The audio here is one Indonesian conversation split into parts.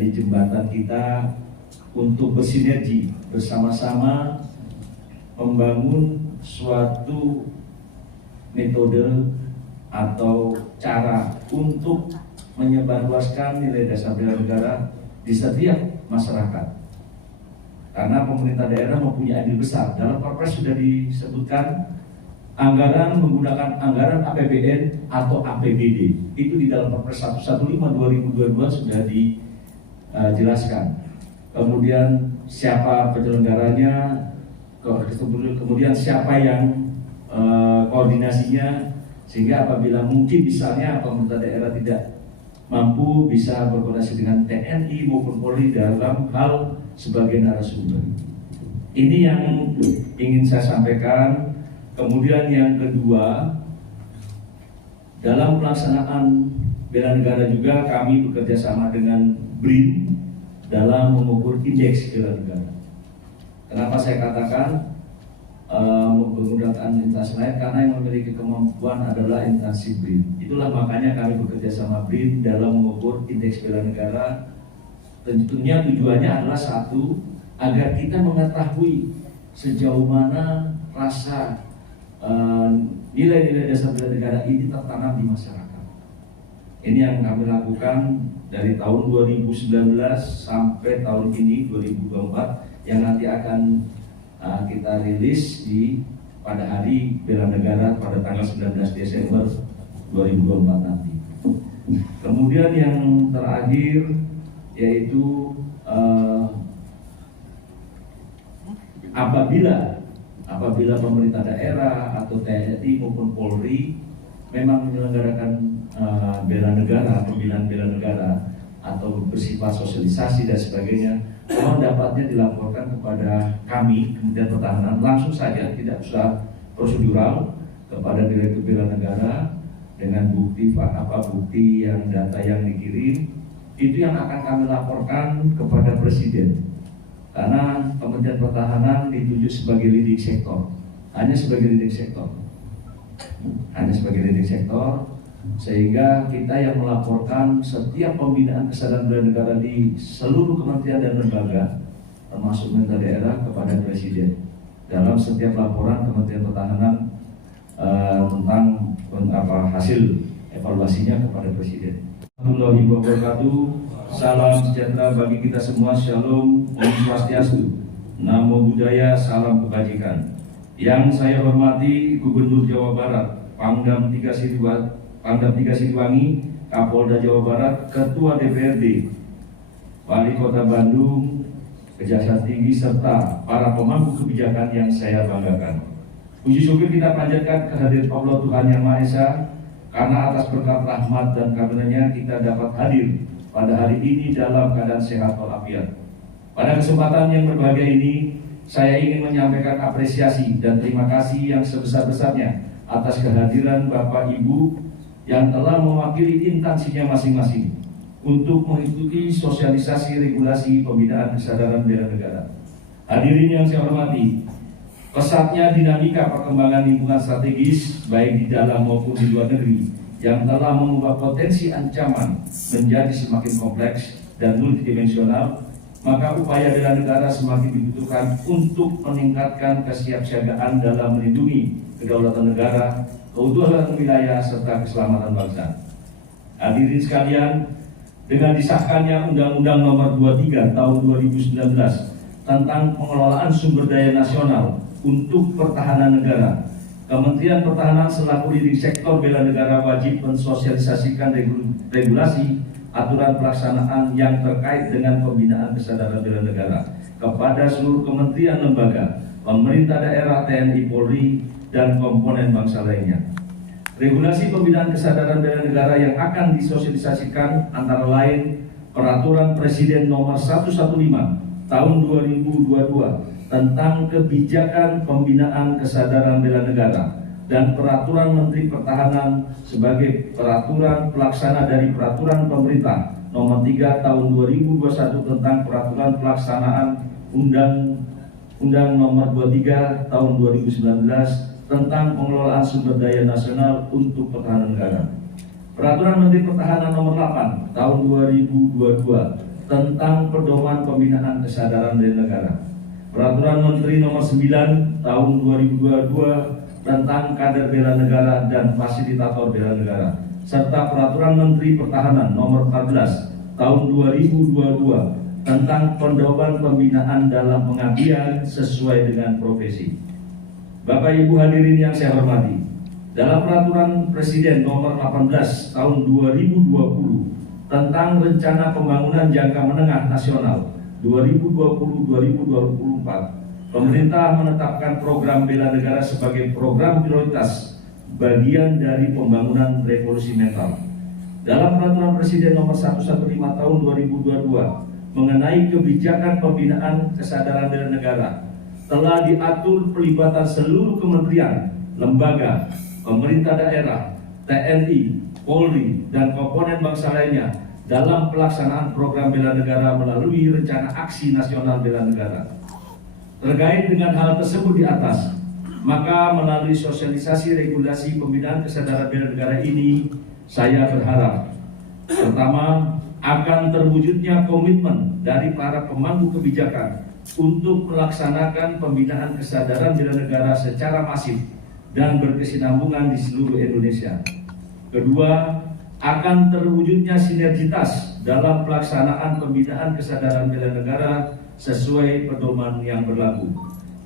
menjadi jembatan kita untuk bersinergi bersama-sama membangun suatu metode atau cara untuk menyebarluaskan nilai dasar bela negara di setiap masyarakat. Karena pemerintah daerah mempunyai andil besar. Dalam Perpres sudah disebutkan anggaran menggunakan anggaran APBN atau APBD. Itu di dalam Perpres 115 2022 sudah dijelaskan. Kemudian siapa penyelenggaranya, kemudian siapa yang koordinasinya, sehingga apabila mungkin misalnya pemerintah daerah tidak mampu bisa berkoordinasi dengan TNI maupun Polri dalam hal sebagai narasumber. Ini yang ingin saya sampaikan. Kemudian yang kedua, dalam pelaksanaan bela negara juga kami bekerja sama dengan BRIN dalam mengukur indeks bela negara. Kenapa saya katakan menggunakan instansi lain? Karena yang memiliki kemampuan adalah instansi BRIN. Itulah makanya kami bekerja sama BRIN dalam mengukur indeks bela negara. Tentunya tujuannya adalah satu, agar kita mengetahui sejauh mana rasa nilai-nilai dasar bela negara ini tertanam di masyarakat. Ini yang kami lakukan dari tahun 2019 sampai tahun ini 2024, yang nanti akan kita rilis pada hari bela negara pada tanggal 19 Desember 2024 nanti. Kemudian yang terakhir yaitu apabila pemerintah daerah atau TNI maupun Polri memang menyelenggarakan bela negara, pembinaan bela negara atau bersifat sosialisasi dan sebagainya, mohon dapatnya dilaporkan kepada kami Kementerian Pertahanan langsung saja, tidak usah prosedural, kepada Direktur Bela Negara dengan bukti yang data yang dikirim, itu yang akan kami laporkan kepada Presiden. Karena Kementerian Pertahanan dituju sebagai leading sektor, hanya sebagai leading sektor, sehingga kita yang melaporkan setiap pembinaan kesadaran bela negara di seluruh kementerian dan lembaga, termasuk pemerintah daerah, kepada Presiden dalam setiap laporan Kementerian Pertahanan tentang hasil evaluasinya kepada Presiden. Warahmatullahi wabarakatuh. Salam sejahtera bagi kita semua. Shalom, Om Swastiastu, Namo Buddhaya, salam kebajikan. Yang saya hormati Gubernur Jawa Barat, Pangdam 3 Siliwangi, Kapolda Jawa Barat, Ketua DPRD, Wali Kota Bandung, Kejaksaan Tinggi, serta para pemangku kebijakan yang saya banggakan. Puji syukur kita panjatkan kehadirat Allah Tuhan Yang Maha Esa, karena atas berkat rahmat dan karunia-Nya kita dapat hadir pada hari ini dalam keadaan sehat walafiat. Pada kesempatan yang berbahagia ini, saya ingin menyampaikan apresiasi dan terima kasih yang sebesar-besarnya atas kehadiran Bapak Ibu yang telah mewakili instansinya masing-masing untuk mengikuti sosialisasi regulasi pembinaan kesadaran bela negara. Hadirin yang saya hormati, pesatnya dinamika perkembangan lingkungan strategis baik di dalam maupun di luar negeri yang telah mengubah potensi ancaman menjadi semakin kompleks dan multidimensional, maka upaya bela negara semakin dibutuhkan untuk meningkatkan kesiapsiagaan dalam melindungi kedaulatan negara, keutuhan wilayah, serta keselamatan bangsa. Hadirin sekalian, dengan disahkannya Undang-Undang Nomor 23 Tahun 2019 tentang pengelolaan sumber daya nasional untuk pertahanan negara, Kementerian Pertahanan selaku leading sektor bela negara wajib mensosialisasikan regulasi aturan pelaksanaan yang terkait dengan pembinaan kesadaran bela negara kepada seluruh kementerian lembaga, pemerintah daerah, TNI, Polri, dan komponen bangsa lainnya. Regulasi pembinaan kesadaran bela negara yang akan disosialisasikan antara lain Peraturan Presiden Nomor 115 Tahun 2022 tentang kebijakan pembinaan kesadaran bela negara dan Peraturan Menteri Pertahanan sebagai peraturan pelaksana dari Peraturan Pemerintah Nomor 3 Tahun 2021 tentang Peraturan Pelaksanaan Undang Nomor 23 Tahun 2019 tentang pengelolaan sumber daya nasional untuk pertahanan negara. Peraturan Menteri Pertahanan Nomor 8 Tahun 2022 tentang pedoman pembinaan kesadaran bela negara, Peraturan Menteri Nomor 9 Tahun 2022 tentang kader bela negara dan fasilitator bela negara, serta Peraturan Menteri Pertahanan Nomor 14 Tahun 2022 tentang pedoman pembinaan dalam pengabdian sesuai dengan profesi. Bapak Ibu hadirin yang saya hormati, dalam Peraturan Presiden Nomor 18 Tahun 2020 tentang Rencana Pembangunan Jangka Menengah Nasional 2020-2024, pemerintah menetapkan program bela negara sebagai program prioritas bagian dari pembangunan revolusi mental. Dalam Peraturan Presiden Nomor 115 Tahun 2022 mengenai kebijakan pembinaan kesadaran bela negara, telah diatur pelibatan seluruh kementerian, lembaga, pemerintah daerah, TNI, Polri, dan komponen bangsa lainnya dalam pelaksanaan program bela negara melalui Rencana Aksi Nasional Bela Negara. Terkait dengan hal tersebut di atas, maka melalui sosialisasi regulasi pembinaan kesadaran bela negara ini, saya berharap pertama, akan terwujudnya komitmen dari para pemangku kebijakan untuk melaksanakan pembinaan kesadaran bela negara secara masif dan berkesinambungan di seluruh Indonesia. Kedua, akan terwujudnya sinergitas dalam pelaksanaan pembinaan kesadaran bela negara sesuai pedoman yang berlaku.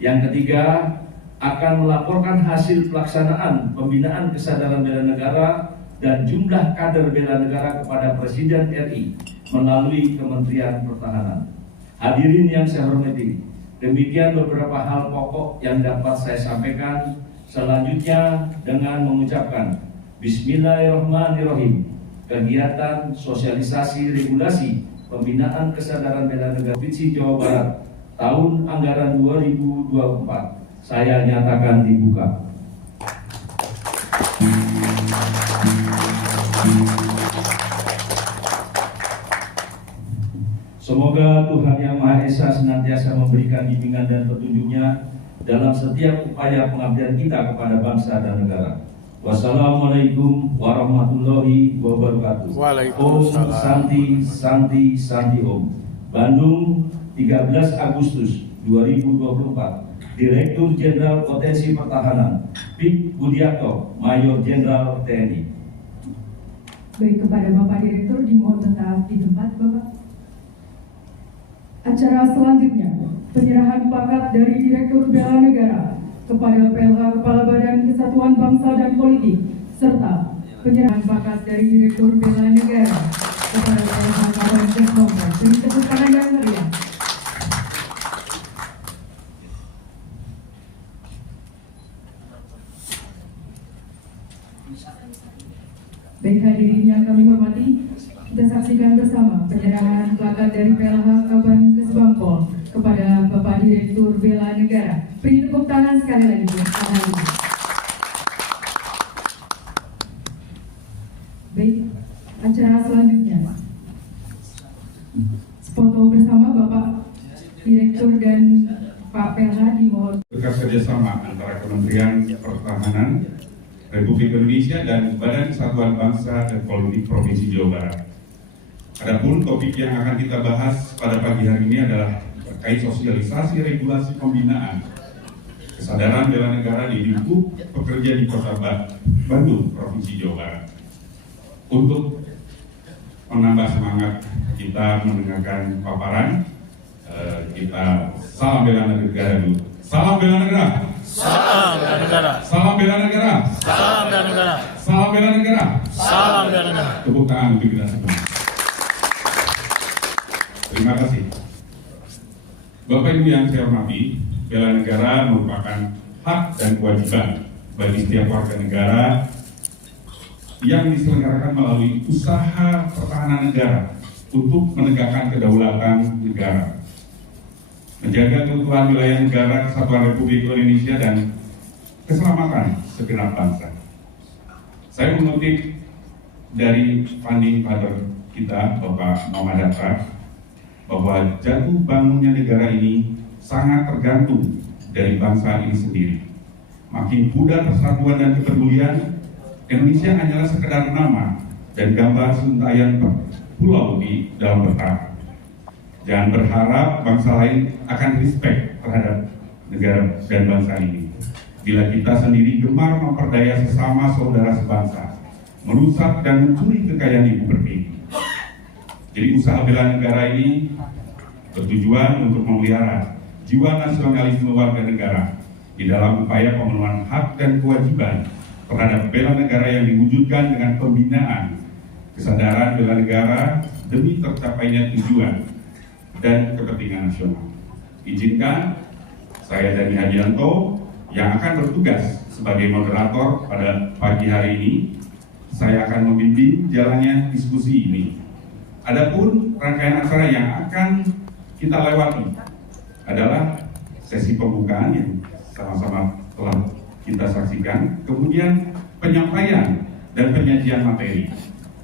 Yang ketiga, akan melaporkan hasil pelaksanaan pembinaan kesadaran bela negara dan jumlah kader bela negara kepada Presiden RI melalui Kementerian Pertahanan. Hadirin yang saya hormati, demikian beberapa hal pokok yang dapat saya sampaikan. Selanjutnya dengan mengucapkan Bismillahirrahmanirrahim, kegiatan sosialisasi regulasi pembinaan kesadaran bela negara Provinsi Jawa Barat tahun anggaran 2024 saya nyatakan dibuka. Semoga Tuhan Yang Maha Esa senantiasa memberikan bimbingan dan petunjuknya dalam setiap upaya pengabdian kita kepada bangsa dan negara. Wassalamualaikum warahmatullahi wabarakatuh. Om Santi Santi Santi Om. Bandung, 13 Agustus 2024. Direktur Jenderal Potensi Pertahanan, Pik Budiarto, Mayor Jenderal TNI. Baik, kepada Bapak Direktur dimohon tetap di tempat, Bapak. Acara selanjutnya, penyerahan pangkat dari Direktur Bela Negara kepada PLH Kepala Badan Kesatuan Bangsa dan Politik, serta penyerahan pangkat dari Direktur Bela Negara kepada PLH Kabupaten Kesbangpol. Beri tepuk tangan yang meriah. Baik hadirin yang kami hormati, kita saksikan bersama penyerahan plakat dari PLH Kabupaten Kesbangpol kepada Bapak Direktur Bela Negara. Beri tepuk tangan sekali lagi. Baik, acara selanjutnya. Foto bersama Bapak Direktur dan Pak PLH dimohon. Bekas kerjasama antara Kementerian Pertahanan Republik Indonesia dan Badan Kesatuan Bangsa dan Politik Provinsi Jawa Barat. Adapun topik yang akan kita bahas pada pagi hari ini adalah terkait sosialisasi regulasi pembinaan kesadaran bela negara di lingkup pekerja di Kota Bandung, Provinsi Jawa Barat. Untuk menambah semangat kita mendengarkan paparan, kita salam bela negara dulu. Salam bela negara. Salam bela negara. Salam bela negara. Salam bela negara. Salam bela negara. Salam bela negara. Tepuk tangan untuk kita semua. Terima kasih. Bapak Ibu yang saya hormati, bela negara merupakan hak dan kewajiban bagi setiap warga negara yang diselenggarakan melalui usaha pertahanan negara untuk menegakkan kedaulatan negara, menjaga keutuhan wilayah negara Kesatuan Republik Indonesia dan keselamatan segenap bangsa. Saya mengutip dari founding father kita, Bapak Muhammad Hatta, bahwa jatuh bangunnya negara ini sangat tergantung dari bangsa ini sendiri. Makin pudar persatuan dan kepedulian, Indonesia hanyalah sekedar nama dan gambar suntayan pulau di dalam peta. Jangan berharap bangsa lain akan respect terhadap negara dan bangsa ini. Bila kita sendiri gemar memperdaya sesama saudara sebangsa, merusak dan mencuri kekayaan ibu pertiwi. Jadi usaha bela negara ini bertujuan untuk memelihara jiwa nasionalisme warga negara di dalam upaya pemenuhan hak dan kewajiban terhadap bela negara yang diwujudkan dengan pembinaan kesadaran bela negara demi tercapainya tujuan dan kepentingan nasional. Izinkan saya Dhani Hadianto yang akan bertugas sebagai moderator pada pagi hari ini, saya akan membimbing jalannya diskusi ini. Adapun rangkaian acara yang akan kita lewati adalah sesi pembukaan yang sama-sama telah kita saksikan, kemudian penyampaian dan penyajian materi,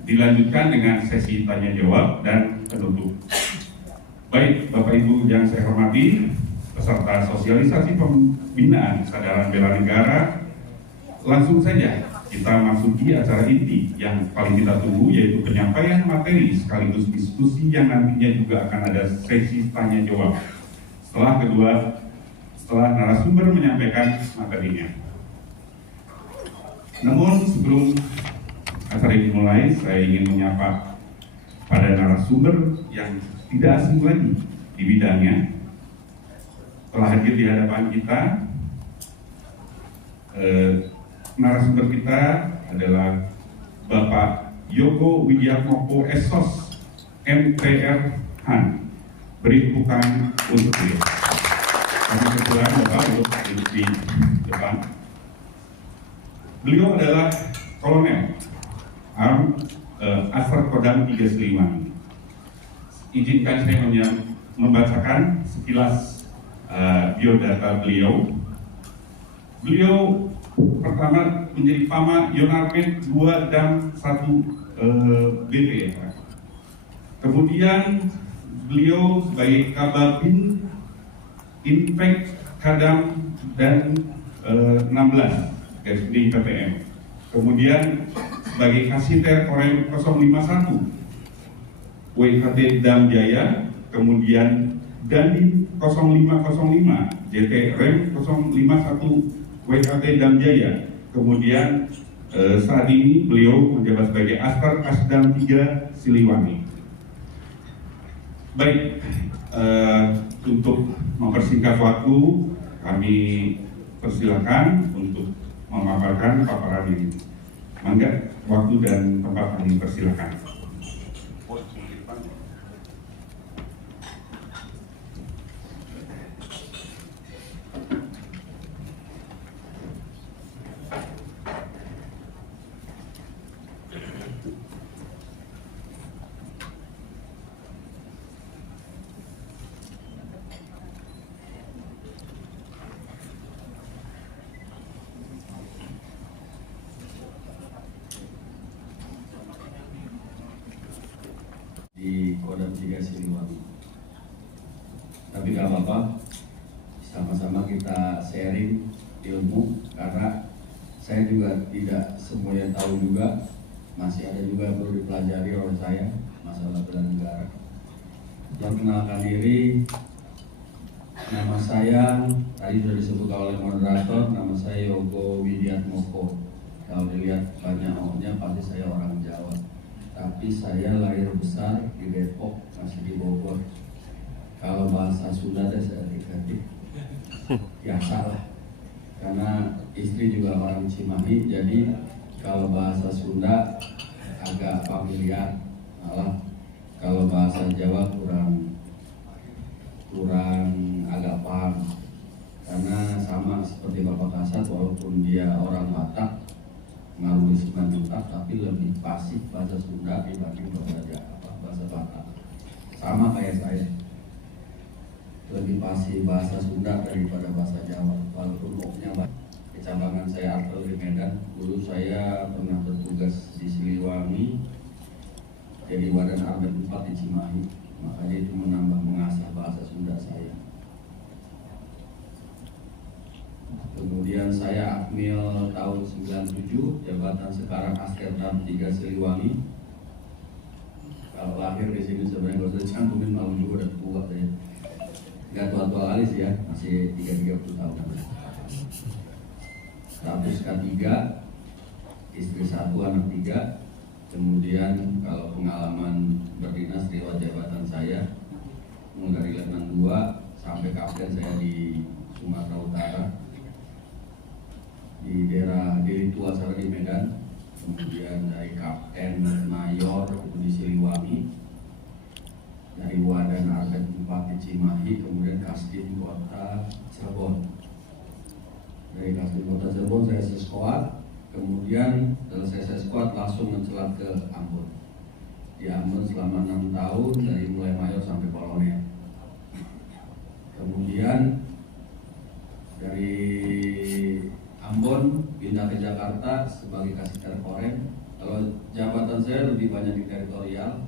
dilanjutkan dengan sesi tanya jawab dan penutup. Baik, Bapak Ibu yang saya hormati, peserta sosialisasi pembinaan kesadaran bela negara, langsung saja kita masuki acara inti yang paling kita tunggu, yaitu penyampaian materi sekaligus diskusi yang nantinya juga akan ada sesi tanya jawab setelah narasumber menyampaikan materinya. Namun sebelum acara ini mulai, saya ingin menyapa pada narasumber yang tidak asing lagi di bidangnya. Telah hadir di hadapan kita, narasumber kita adalah Bapak Yogo Widiatmoko SOS MPR Han. Beri tepuk tangan untuk beliau. Kami persilakan Bapak untuk duduk di depan. Beliau adalah Kolonel Astra Kodam 3 Siliwangi. Izinkan saya membacakan sekilas biodata beliau. Beliau pertama menjadi Pama Yonarmed 2 dan 1 BP ya. Kemudian beliau sebagai Kababin Infek Kadam dan 16 di PPM. Kemudian sebagai Kasiter Korem 051 WKT Dam Jaya, kemudian Dandim 0505 JT Rem 051 WKT Dam Jaya, kemudian saat ini beliau menjabat sebagai Askar Kasdam 3 Siliwangi. Baik, untuk mempersingkat waktu, kami persilakan untuk memaparkan paparan ini. Mangga, waktu dan tempat kami persilakan. Di Kodam 3 Siliwangi. Tapi gak apa-apa, sama-sama kita sharing ilmu, karena saya juga tidak semuanya tahu juga, masih ada juga yang perlu dipelajari oleh saya masalah bela negara. Perkenalkan diri, nama saya tadi sudah disebut oleh moderator, nama saya Yogo Widiatmoko. Kalau dilihat banyak O-nya pasti saya orang Jawa. Tapi saya lahir besar di Depok, masih di Bogor. Kalau bahasa Sunda saya adik-adik, ya salah. Karena istri juga orang Cimahi, jadi kalau bahasa Sunda agak familiar. Malah kalau bahasa Jawa kurang agak paham. Karena sama seperti Bapak Kasat, walaupun dia orang Batak, ngaluri Sumatera, tapi lebih pasif bahasa Sunda dibanding bahasa Batak. Sama kayak saya, lebih pasif bahasa Sunda daripada bahasa Jawa, walaupun pokoknya kecamatan saya artileri Medan. Dulu saya pernah bertugas di Siliwangi, jadi Badan Armet 4 di Cimahi, makanya itu mengasah bahasa Sunda saya. Kemudian saya Akmil tahun 97, jabatan sekarang Askerdam 3 Siliwangi. Kalau lahir di sini sebenarnya nggak usah cantumin, malu juga udah tua saya. Nggak tua-tua kali sih ya, masih 30 tahun. Status K3, istri 1, anak 3. Kemudian kalau pengalaman berdinas riwayat jabatan saya mulai dari Letnan 2 sampai Kapten saya di Sumatera Utara, di daerah Deli Tua sana di Medan. Kemudian dari Kapten Mayor itu di Siliwangi, dari Wadan Ardet Bupati Cimahi, kemudian Kasdim Kota Cirebon. Dari Kasdim Kota Cirebon saya seskoat, kemudian selesai seskoat langsung mencelat ke Ambon. Di Ambon selama 6 tahun dari mulai mayor sampai kolonel. Kemudian dari Ambon pindah ke Jakarta sebagai Kasiter Korem. Kalau jabatan saya lebih banyak di teritorial,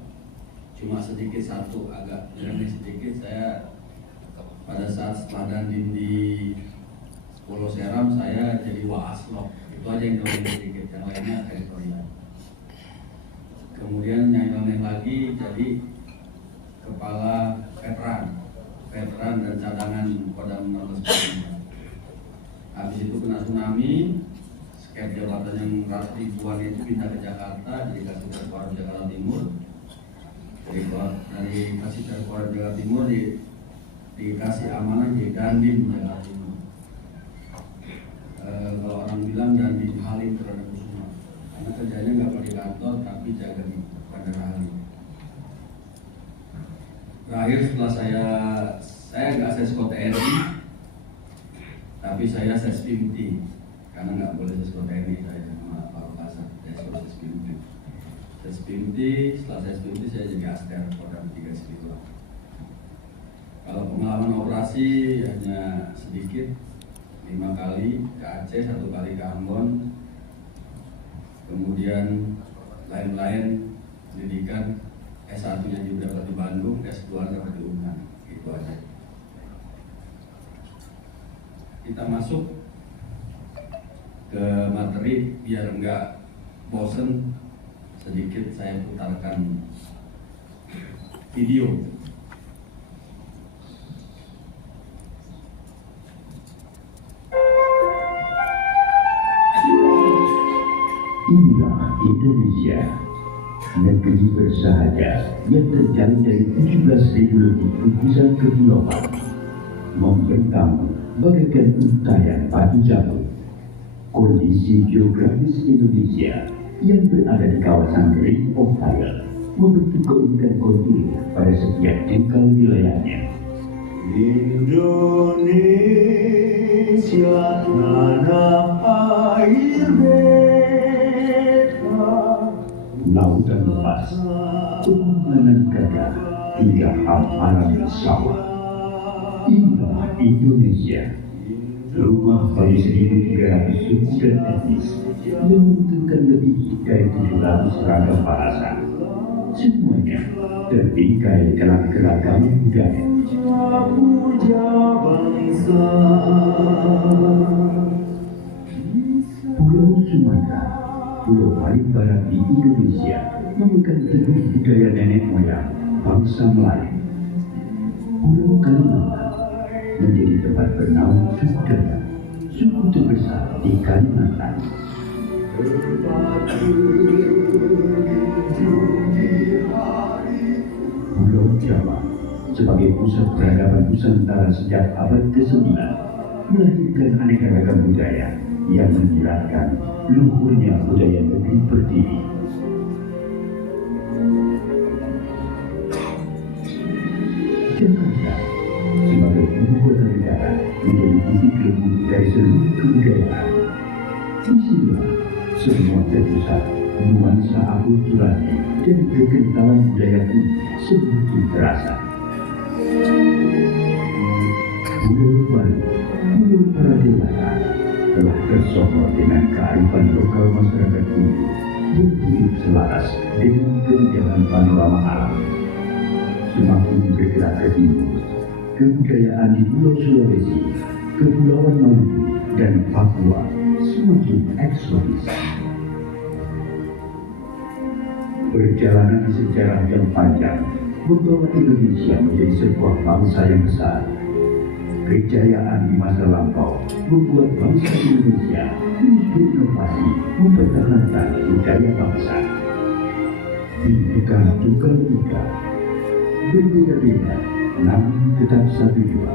cuma sedikit satu agak remeh sedikit. Saya pada saat setelah Dandim di Pulau Seram saya jadi Waaslok, itu aja yang remeh sedikit, yang lainnya teritorial. Kemudian yang remeh lagi jadi kepala veteran dan cadangan Kodam 16. Habis itu kena tsunami, skep jabatan yang ribuan itu pindah ke Jakarta, jadi Kasiter Korem Jakarta Timur. Dari Kasiter Korem Jakarta Timur dikasih amanah jadi Dandim Jakarta Timur. Kalau orang bilang Dandim Halim terhadap semua, karena kerjanya nggak perlu di kantor tapi jaga di Bandara Halim. Terakhir setelah saya nggak sesko TNI, tapi saya sespimti, karena nggak boleh sesko TNI saya sama Pak Kasat, saya sespimti. Setelah sespimti saya jadi aster Kodam 3 Siliwangi. Kalau pengalaman operasi hanya sedikit, 5 kali ke Aceh, 1 kali ke Ambon, kemudian lain-lain pendidikan S1-nya juga dapat di Bandung, S2 dapat di UNAN, itu aja. Kita masuk ke materi biar enggak bosen, sedikit saya putarkan video. Inilah Indonesia, negeri bersahaja yang terjalin dari 17.000 lebih gugusan kepulauan, membentang bagaikan untayan batu jatuh. Kondisi geografis Indonesia yang berada di kawasan Ring of Fire membentuk keunikan kontinu pada setiap jengkal wilayahnya. Indonesia tanah air beta, lautan lepas, pegunungan gagah hingga hamparan sawah. Inilah Indonesia, rumah bagi 1.300 suku dan etnis yang menentukan lebih dari 700 ragam bahasa. Semuanya terbingkai dalam keragaman budaya. Pulau Sumatera, pulau paling barat di Indonesia, memegang teguh budaya nenek moyang bangsa Melayu. Pulau Kalimantan menjadi tempat bernaung suku Dayak, suku terbesar di Kalimantan. Pulau Jawa sebagai pusat peradaban Nusantara sejak abad ke-9 melahirkan aneka ragam budaya yang menyiratkan luhurnya budaya negeri Pertiwi. Jakarta sebagai ibu kota negara menjadi titik lemu dari seluruh kebudayaan. Disinilah semua terpusat, nuansa akulturasi dan kekentalan budaya pun semakin terasa. Pulau Bali, pulau para dewasa, telah tersohor dengan kearifan lokal masyarakat ini yang hidup selaras dengan keindahan panorama alam. Semakin bergerak ke timur, kebudayaan di Pulau Sulawesi, Kepulauan Maluku, dan Papua semakin eksotis. Perjalanan di sejarah yang panjang membawa Indonesia menjadi sebuah bangsa yang besar. Kejayaan di masa lampau membuat bangsa Indonesia berinovasi mempertahankan budaya bangsa. Bineka Tunggal Ika, berbeda-beda namun tetap satu jua.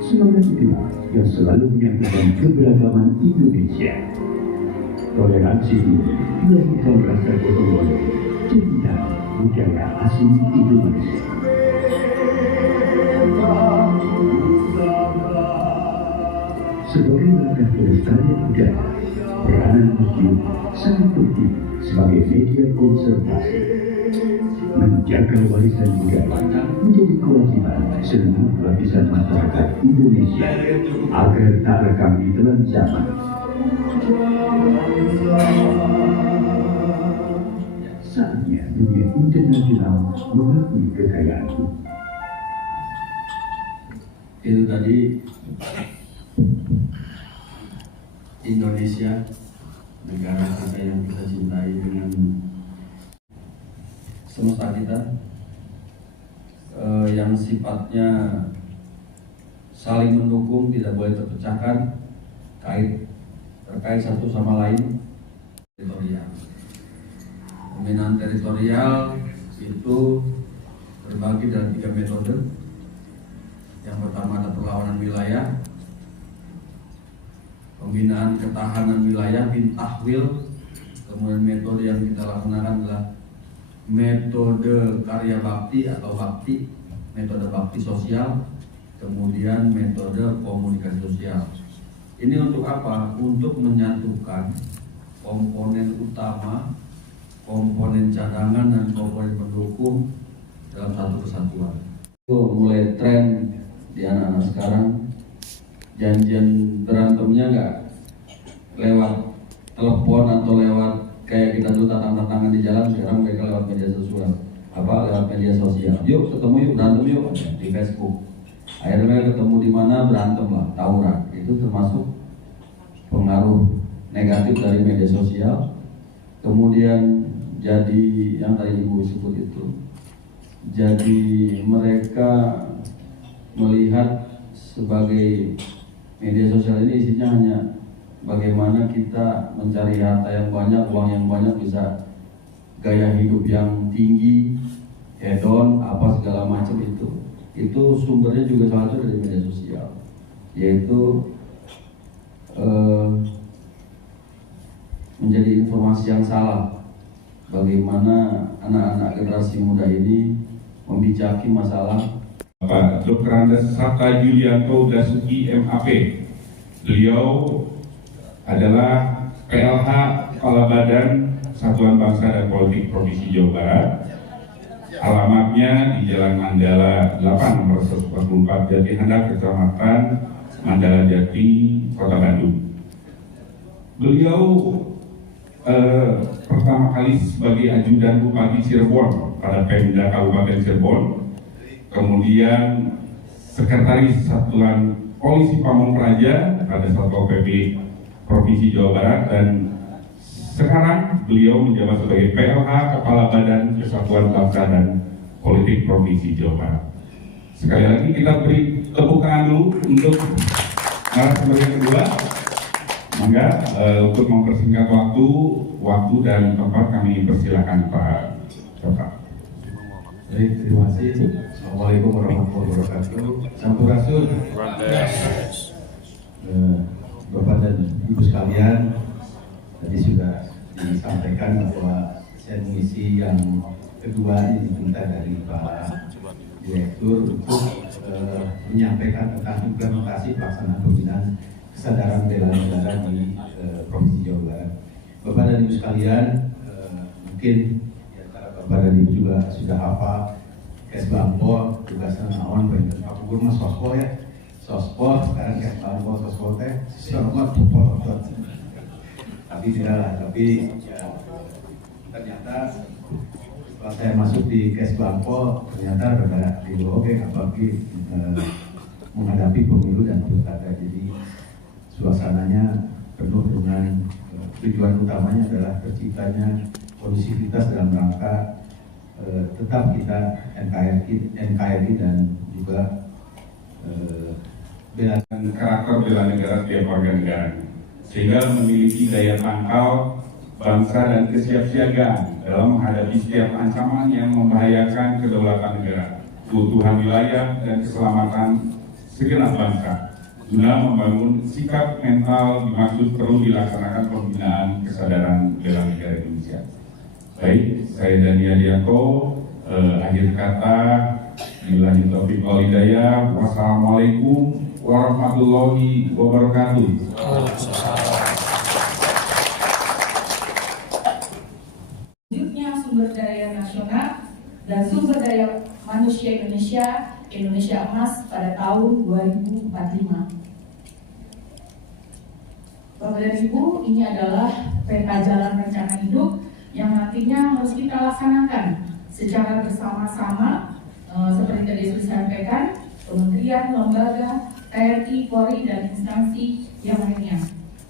Slogan itulah yang selalu menyatukan keberagaman Indonesia. Toleransi ini dilahirkan rasa gotong royong, cerita budaya asli Indonesia. Sebagai langkah pelestarian budaya, peranan museum sangat penting sebagai media konservasi. Menjaga warisan budaya menjadi kewajiban seluruh lapisan masyarakat Indonesia agar tak lekang di telan zaman. Saatnya dunia internasional mengakui kekayaan itu. Itu tadi Indonesia, negara kita yang kita cintai dengan semesta kita, yang sifatnya saling mendukung, tidak boleh terpecahkan, terkait satu sama lain. Teritorial, pembinaan teritorial itu terbagi dalam 3 metode. Yang pertama ada perlawanan wilayah, pembinaan ketahanan wilayah bintahwil, kemudian metode yang kita laksanakan adalah metode karya bakti atau bakti, metode bakti sosial, kemudian metode komunikasi sosial. Ini untuk apa? Untuk menyatukan komponen utama, komponen cadangan dan komponen pendukung dalam satu kesatuan. Itu mulai tren di anak-anak sekarang, janjian berantemnya nggak lewat telepon atau lewat kayak kita dulu tatang-tatangan di jalan, sekarang mereka lewat media sosial. Lewat media sosial. Yuk ketemu yuk, berantem yuk di Facebook. Akhirnya ketemu di mana, berantem lah, tawuran. Itu termasuk pengaruh negatif dari media sosial. Kemudian jadi yang tadi Ibu sebut itu, jadi mereka melihat sebagai media sosial ini isinya hanya bagaimana kita mencari harta yang banyak, uang yang banyak, bisa gaya hidup yang tinggi, hedon, apa segala macam itu sumbernya juga salah satu dari media sosial, yaitu menjadi informasi yang salah. Bagaimana anak-anak generasi muda ini membicaki masalah. Bapak Dr. Andes Sabta Yulianto Dasuki MAP. Beliau adalah PLH Kepala Badan Satuan Bangsa dan Politik Provinsi Jawa Barat. Alamatnya di Jalan Mandala 8 nomor 144 Jati Handap, Kecamatan Mandala Jati, Kota Bandung. Beliau pertama kali sebagai ajudan Bupati Cirebon pada Pemda Kabupaten Cirebon, kemudian Sekretaris Satuan Polisi Pamong Praja pada Satpol PP Provinsi Jawa Barat, dan sekarang beliau menjabat sebagai PLH Kepala Badan Kesatuan Bangsa dan Politik Provinsi Jawa Barat. Sekali lagi kita beri tepuk tangan dulu untuk narasumber yang kedua. Maka untuk mempersingkat waktu dan tempat, kami persilakan Pak Bapak. Baik, terima kasih. Assalamualaikum warahmatullahi wabarakatuh. Sampurasun. Bapak dan Ibu sekalian, tadi sudah disampaikan bahwa saya mengisi yang kedua ini diminta dari Pak Direktur untuk menyampaikan tentang implementasi pelaksanaan pembinaan kesadaran bela negara di Provinsi Jawa Barat. Bapak dan Ibu sekalian, mungkin di antara Bapak dan Ibu juga sudah hafal Kesbangpol, tugasnya naon pengen Pak Gubernur mas Sospo ya. Sospo sekarang Kesbangpol Sospo teh selamat popol. Tapi tidaklah, tapi ya, ternyata setelah saya masuk di Kesbangpol, ternyata ada di oke apalagi menghadapi pemilu dan pilkada. Jadi suasananya penuh dengan tujuan utamanya adalah terciptanya kondisivitas dalam rangka tetap kita NKRI dan juga bela karakter bela negara setiap warga negara, sehingga memiliki daya tangkal bangsa dan kesiapsiagaan dalam menghadapi setiap ancaman yang membahayakan kedaulatan negara, keutuhan wilayah, dan keselamatan segenap bangsa. Guna membangun sikap mental dimaksud perlu dilaksanakan pembinaan kesadaran bela negara Indonesia. Baik, saya Dani Adianto, akhir kata, billahi taufiq wal hidayah. Wassalamualaikum warahmatullahi wabarakatuh. Wujudnya sumber daya nasional dan sumber daya manusia Indonesia Emas pada tahun 2045. Bapak dan Ibu, ini adalah peta jalan rencana hidup yang nantinya harus kita laksanakan secara bersama-sama, seperti tadi sudah disampaikan, kementerian, lembaga, TNI, Polri, dan instansi yang lainnya.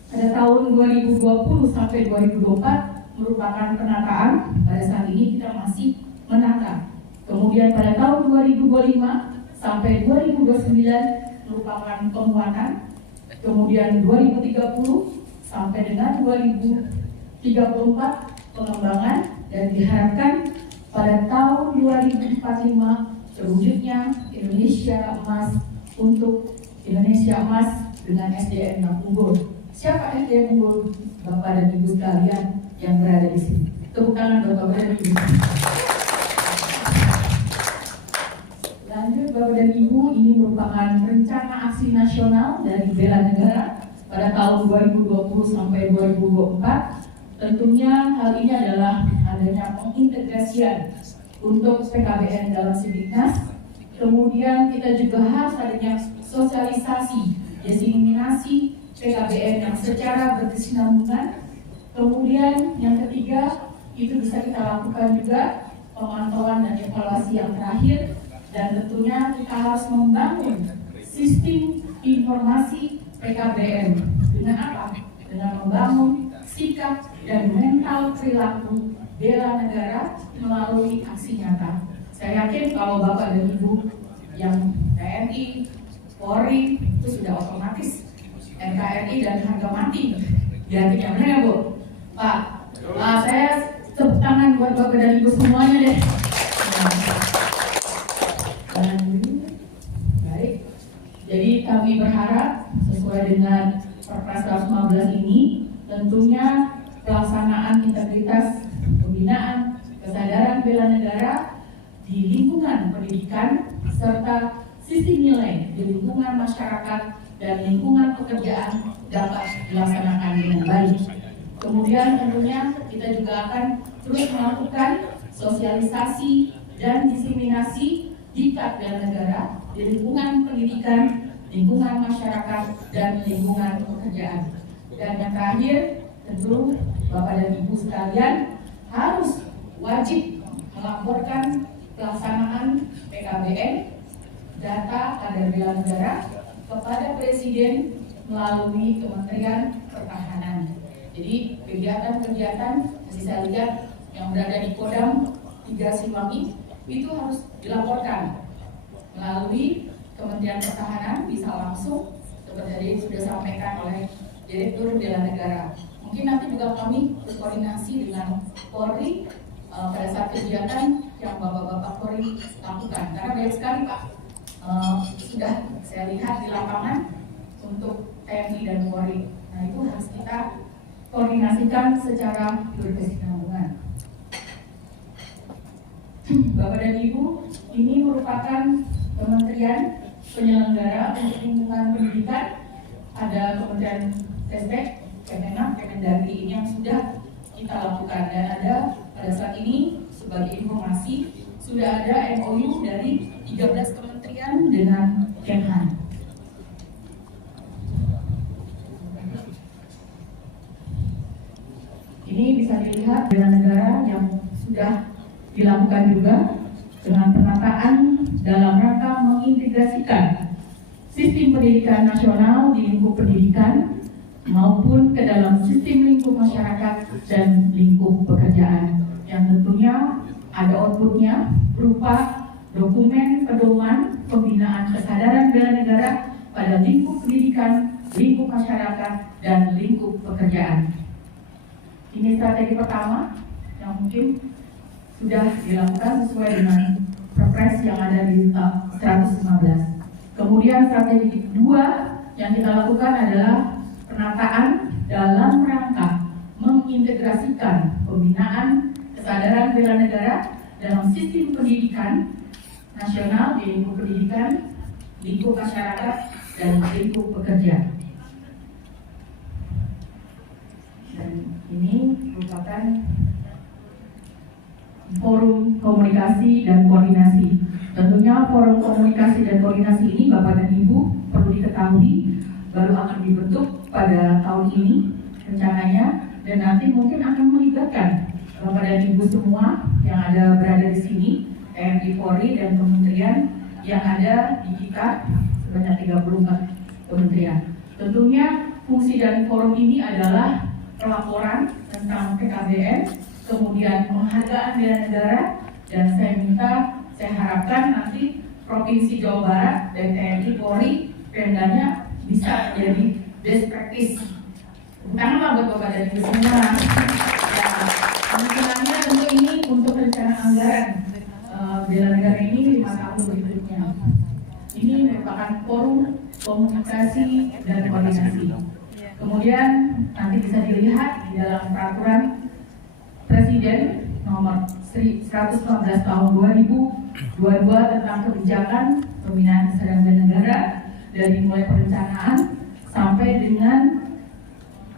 Pada tahun 2020 sampai 2024 merupakan penataan. Pada saat ini kita masih menata. Kemudian pada tahun 2025 sampai 2029 merupakan penguatan. Kemudian 2030 sampai dengan 2034 pengembangan, dan diharapkan pada tahun 2045 terwujudnya Indonesia Emas untuk Indonesia Emas dengan SDM yang unggul. Siapa SDM unggul? Bapak dan Ibu sekalian yang berada di sini. Tepuk tangan Bapak dan Ibu. Lanjut Bapak dan Ibu, ini merupakan rencana aksi nasional dari bela negara pada tahun 2020 sampai 2024. Tentunya hal ini adalah adanya pengintegrasian untuk PKBN dalam Sidiknas. Kemudian kita juga harus adanya sosialisasi, diseminasi PKBN yang secara berkesinambungan. Kemudian yang ketiga, itu bisa kita lakukan juga pemantauan dan evaluasi yang terakhir. Dan tentunya kita harus membangun sistem informasi PKBN. Dengan apa? Dengan membangun sikap dan mental perilaku bela negara melalui aksi nyata. Saya yakin kalau Bapak dan Ibu yang TNI, Polri itu sudah otomatis NKRI dan harga mati. Yakinnya benar ya Bu? Pak, saya tepuk tangan buat Bapak dan Ibu semuanya deh. Baik, jadi kami berharap sesuai dengan Perpres 115 ini, tentunya pelaksanaan integritas pembinaan kesadaran bela negara di lingkungan pendidikan serta sistem nilai di lingkungan masyarakat dan lingkungan pekerjaan dapat dilaksanakan dengan baik. Kemudian tentunya kita juga akan terus melakukan sosialisasi dan diseminasi diklat bela negara di lingkungan pendidikan, lingkungan masyarakat, dan lingkungan pekerjaan. Dan yang terakhir, tentu Bapak dan Ibu sekalian harus wajib melaporkan pelaksanaan PKBN data kader bela negara kepada Presiden melalui Kementerian Pertahanan. Jadi kegiatan-kegiatan yang saya lihat yang berada di Kodam 3 Siwangi itu harus dilaporkan melalui Kementerian Pertahanan, bisa langsung seperti tadi sudah disampaikan oleh Direktur Bela Negara. Mungkin nanti juga kami berkoordinasi dengan Polri pada saat kegiatan yang Bapak-Bapak Polri lakukan. Karena banyak sekali Pak, sudah saya lihat di lapangan untuk TNI dan Polri. Nah itu harus kita koordinasikan secara berkesinambungan. Bapak dan Ibu, ini merupakan kementerian penyelenggara untuk lingkungan pendidikan. Ada Kementerian Ristek, Kemenak, Kemendagri ini yang sudah kita lakukan, dan ada pada saat ini sebagai informasi sudah ada MOU dari 13 kementerian dengan Kemhan. Ini bisa dilihat bela negara yang sudah dilakukan juga dengan penataan dalam rangka mengintegrasikan sistem pendidikan nasional di lingkup pendidikan maupun ke dalam sistem lingkup masyarakat dan lingkup pekerjaan. ada outputnya berupa dokumen pedoman pembinaan kesadaran bela negara pada lingkup pendidikan, lingkup masyarakat, dan lingkup pekerjaan. Ini strategi pertama yang mungkin sudah dilakukan sesuai dengan Perpres yang ada di 115. Kemudian strategi kedua yang kita lakukan adalah penataan dalam rangka mengintegrasikan pembinaan kesadaran bela negara dalam sistem pendidikan nasional di lingkup pendidikan, lingkup masyarakat, dan lingkup pekerja. Dan ini merupakan forum komunikasi dan koordinasi. Tentunya forum komunikasi dan koordinasi ini Bapak dan Ibu perlu diketahui baru akan dibentuk pada tahun ini rencananya, dan nanti mungkin akan melibatkan Bapak dan Ibu semua yang ada berada di sini, TNI, Polri, dan kementerian yang ada di kita sebanyak 34 kementerian. Tentunya fungsi dari forum ini adalah pelaporan tentang PKBM, kemudian penghargaan bela negara, dan saya harapkan nanti Provinsi Jawa Barat dan TNI, Polri, Pemdanya bisa menjadi best practice. Tanganlah buat Bapak dan Ibu semua. Ya, kemungkinannya tentu ini untuk rencana anggaran bela negara ini 5 tahun berikutnya. Ini merupakan forum komunikasi dan koordinasi. Kemudian nanti bisa dilihat di dalam peraturan Presiden nomor 114 tahun 2022 tentang kebijakan pembinaan kesadaran bela negara, dari mulai perencanaan sampai dengan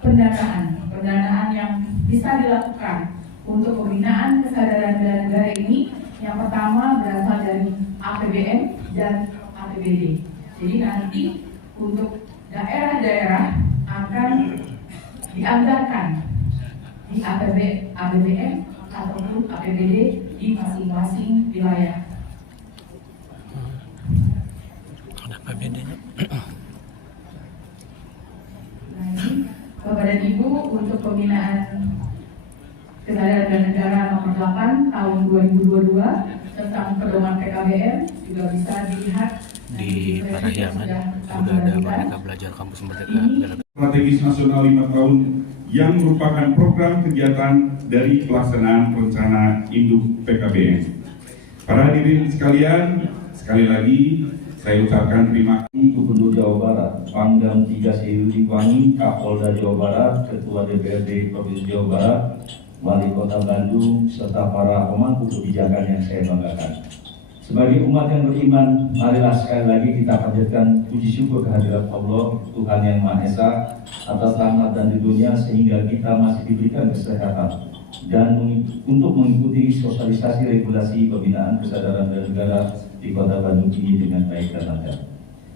pendanaan yang bisa dilakukan untuk pembinaan kesadaran bela negara ini. Yang pertama berasal dari APBN dan APBD. Jadi nanti untuk daerah-daerah akan dianggarkan di APBN ataupun APBD di masing-masing wilayah. Ada APBD-nya. Nah ini Bapak dan Ibu untuk pembinaan kesadaran bela negara nomor 8 tahun 2022 tentang pedoman PKBM juga bisa dilihat Di Parahyangan sudah ada Merdeka Belajar Kampus Merdeka Bela Negara. Strategis Nasional 5 tahun yang merupakan program kegiatan dari pelaksanaan rencana induk PKBM. Para hadirin sekalian, sekali lagi saya ucapkan terima kasih Gubernur Jawa Barat, Pangdam 3 Siliwangi, Kapolda Jawa Barat, Ketua DPRD Provinsi Jawa Barat, Wali Kota Bandung, serta para pemangku kebijakan yang saya banggakan. Sebagai umat yang beriman, marilah sekali lagi kita panjatkan puji syukur kehadirat Allah, Tuhan Yang Maha Esa, atas rahmat dan ridhonya sehingga kita masih diberikan kesehatan dan untuk mengikuti sosialisasi regulasi pembinaan kesadaran bela negara di Kota Bandung ini dengan baik dan lancar.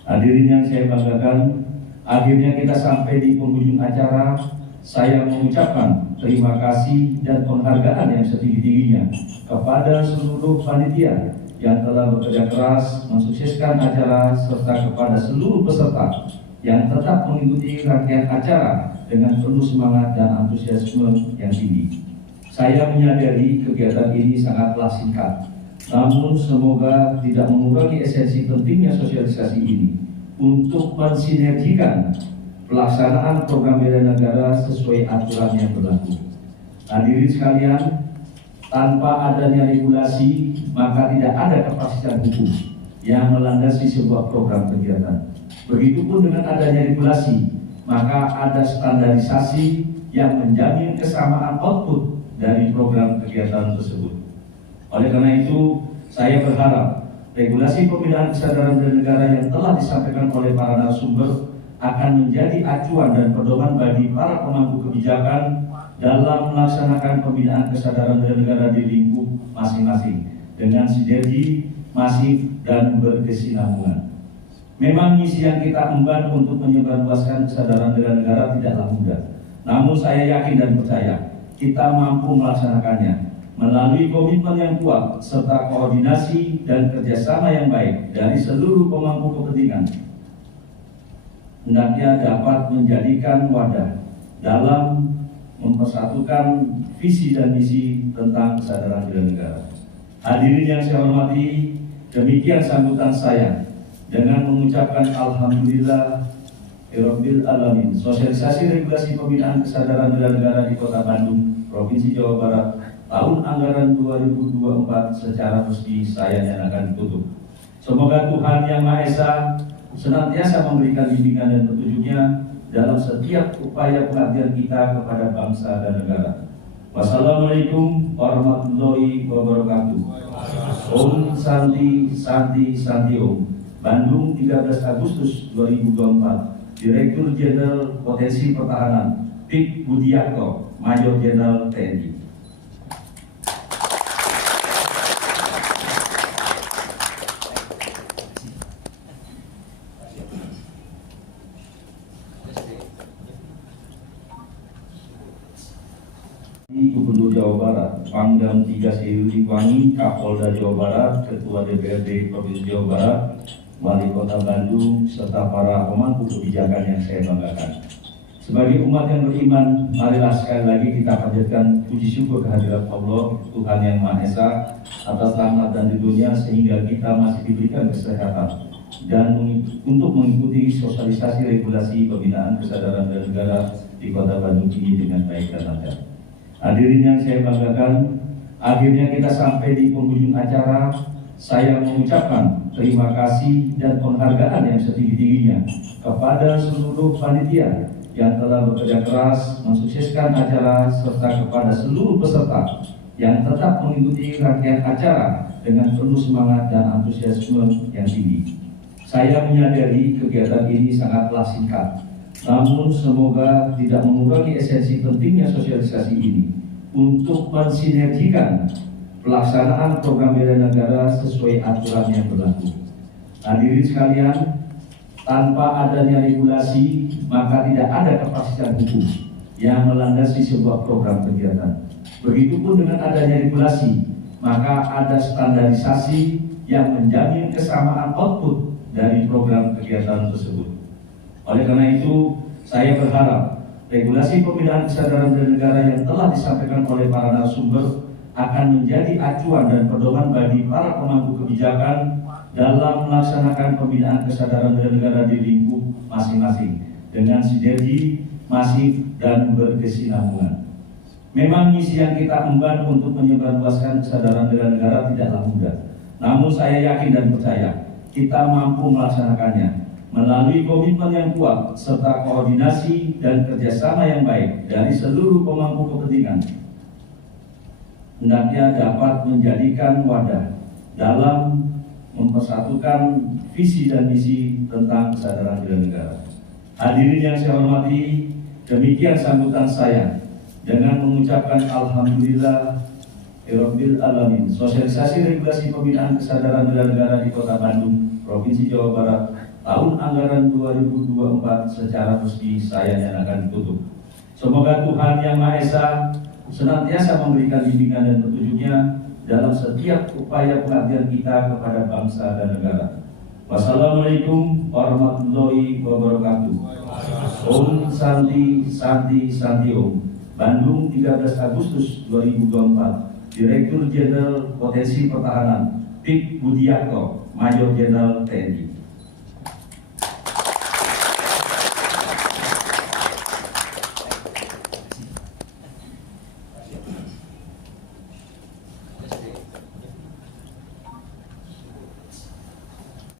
Hadirin yang saya banggakan, akhirnya kita sampai di penghujung acara. Saya mengucapkan terima kasih dan penghargaan yang setinggi-tingginya kepada seluruh panitia yang telah bekerja keras mensukseskan acara, serta kepada seluruh peserta yang tetap mengikuti rangkaian acara dengan penuh semangat dan antusiasme yang tinggi. Saya menyadari kegiatan ini sangatlah singkat, namun semoga tidak mengurangi esensi pentingnya sosialisasi ini untuk mensinergikan pelaksanaan program bela negara sesuai aturan yang berlaku. Hadirin sekalian, tanpa adanya regulasi, maka tidak ada kepastian hukum yang melandasi sebuah program kegiatan. Begitupun dengan adanya regulasi, maka ada standarisasi yang menjamin kesamaan output dari program kegiatan tersebut. Oleh karena itu, saya berharap regulasi pembinaan kesadaran bela negara yang telah disampaikan oleh para narasumber akan menjadi acuan dan pedoman bagi para pemangku kebijakan dalam melaksanakan pembinaan kesadaran bela negara di lingkup masing-masing dengan sinergi, masif, dan berkesinambungan. Memang misi yang kita emban untuk menyebarluaskan kesadaran bela negara tidaklah mudah. Namun saya yakin dan percaya kita mampu melaksanakannya melalui komitmen yang kuat serta koordinasi dan kerjasama yang baik dari seluruh pemangku kepentingan. Hendaknya dapat menjadikan wadah dalam mempersatukan visi dan misi tentang kesadaran bela negara. Hadirin yang saya hormati, demikian sambutan saya dengan mengucapkan Alhamdulillah Rabbil Alamin. Sosialisasi regulasi pembinaan kesadaran bela negara di Kota Bandung, Provinsi Jawa Barat, tahun anggaran 2024 secara resmi saya nyatakan tutup. Semoga Tuhan Yang Maha Esa senantiasa memberikan bimbingan dan petunjuknya dalam setiap upaya pengabdian kita kepada bangsa dan negara. Wassalamualaikum warahmatullahi wabarakatuh. Om Santi Santi Santi Om. Bandung 13 Agustus 2024. Direktur Jenderal Potensi Pertahanan Pik Budiarto, Mayor Jenderal TNI. Gubernur Jawa Barat, Pangdam 3 Siliwangi, Kapolda Jawa Barat, Ketua DPRD Provinsi Jawa Barat, Wali Kota Bandung, serta para pemangku kebijakan yang saya banggakan. Sebagai umat yang beriman, marilah sekali lagi kita panjatkan puji syukur kehadirat Allah, Tuhan Yang Maha Esa, atas rahmat dan ridhonya sehingga kita masih diberikan kesehatan dan untuk mengikuti sosialisasi regulasi pembinaan kesadaran bela negara di Kota Bandung ini dengan baik dan lancar. Hadirin yang saya banggakan, akhirnya kita sampai di penghujung acara. Saya mengucapkan terima kasih dan penghargaan yang setinggi-tingginya kepada seluruh panitia yang telah bekerja keras mensukseskan acara serta kepada seluruh peserta yang tetap mengikuti rangkaian acara dengan penuh semangat dan antusiasme yang tinggi. Saya menyadari kegiatan ini sangatlah singkat, namun semoga tidak mengurangi esensi pentingnya sosialisasi ini untuk mensinergikan pelaksanaan program bela negara sesuai aturan yang berlaku. Hadirin sekalian, tanpa adanya regulasi maka tidak ada kepastian hukum yang melandasi sebuah program kegiatan. Begitupun dengan adanya regulasi, maka ada standarisasi yang menjamin kesamaan output dari program kegiatan tersebut. Oleh karena itu, saya berharap regulasi pembinaan kesadaran bela negara yang telah disampaikan oleh para narasumber akan menjadi acuan dan pedoman bagi para pemangku kebijakan dalam melaksanakan pembinaan kesadaran bela negara di lingkup masing-masing dengan sinergi, masif, dan berkesinambungan. Memang misi yang kita emban untuk menyebarluaskan kesadaran bela negara tidaklah mudah. Namun saya yakin dan percaya kita mampu melaksanakannya melalui komitmen yang kuat serta koordinasi dan kerjasama yang baik dari seluruh pemangku kepentingan. Hendaknya dapat menjadikan wadah dalam mempersatukan visi dan misi tentang kesadaran bela negara. Hadirin yang saya hormati, demikian sambutan saya dengan mengucapkan Alhamdulillah Rabbil Alamin. Sosialisasi regulasi pembinaan kesadaran bela negara di Kota Bandung, Provinsi Jawa Barat, tahun anggaran 2024 secara resmi saya nyatakan tutup. Semoga Tuhan Yang Maha Esa senantiasa memberikan bimbingan dan petunjuknya dalam setiap upaya pengabdian kita kepada bangsa dan negara. Wassalamualaikum warahmatullahi wabarakatuh. Om Santi Santi Santi Om. Bandung 13 Agustus 2024. Direktur Jenderal Potensi Pertahanan Pik Budiarto, Mayor Jenderal TNI.